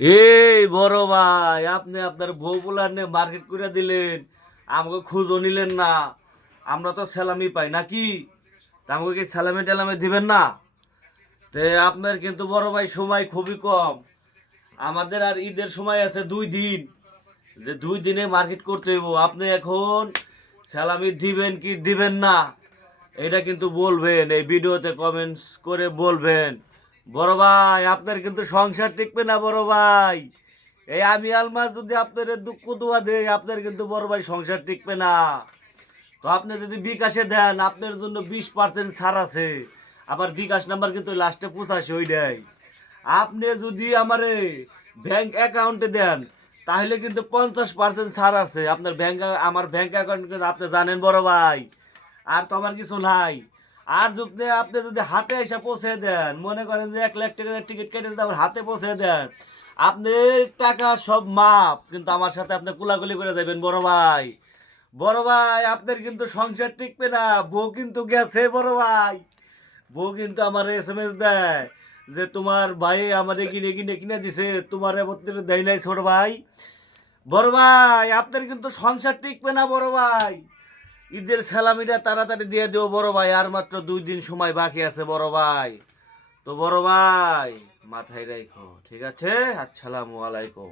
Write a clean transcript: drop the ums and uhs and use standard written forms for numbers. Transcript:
এই বড় ভাই, আপনি আপনার বউ পোলার নিয়ে মার্কেট করে দিলেন, আমাকে খুঁজও নিলেন না। আমরা তো স্যালামি পাই নাকি? তা আমাকে কি স্যালামি টেলামি দিবেন না? তে আপনার কিন্তু বড় ভাই সময় খুবই কম। আমাদের আর ঈদের সময় আছে 2 দিন, যে 2 দিনে মার্কেট করতে হইব। আপনি এখন স্যালামি দিবেন কি দিবেন না, এটা কিন্তু বলবেন, এই ভিডিওতে কমেন্টস করে বলবেন। বড় ভাই, আপনার কিন্তু সংসার টিকবে না বড় ভাই। এই আমি আলমাস যদি আপনার দুঃখ দোয়া দেই, আপনার কিন্তু বড় ভাই সংসার টিকবে না। তো আপনি যদি বিকাশে দেন, আপনার জন্য 20% ছাড় আছে। আবার বিকাশ নাম্বার কিন্তু লাস্টে 85 ওইটাই। আপনি যদি আমারে ব্যাংক অ্যাকাউন্টে দেন, তাহলে কিন্তু 50% ছাড় আছে। আপনার ব্যাংক, আমার ব্যাংক অ্যাকাউন্ট কিন্তু আপনি জানেন বড় ভাই। আর তো আমার কিছু নাই। আর যদি আপনি যদি হাতে এসে পৌঁছে দেন, মনে করেন যে 1 লাখ টাকার টিকিট কেটে যদি আমার হাতে পৌঁছে দেন, আপনি টাকা সব মাপ কিন্তু আমার সাথে আপনি কুলাকুলি করে যাবেন বড় ভাই। বড় ভাই, আপনার কিন্তু সংসার টিকবে না। বউ কিন্তু গেছে বড় ভাই। বউ কিন্তু আমার SMS দেয় যে তোমার ভাই আমাদের কিনে কিনে কিনে দিছে, তোমার এবছর দেয় নাই ছোট ভাই। বড় ভাই, আপনার কিন্তু সংসার টিকবে না বড় ভাই। ঈদের সালামিটা তাড়াতাড়ি দিয়ে দিও বড় ভাই, আর মাত্র 2 দিন সময় বাকি আছে বড় ভাই। তো বড় ভাই, মাথায় রাখো, ঠিক আছে? আসসালামু আলাইকুম।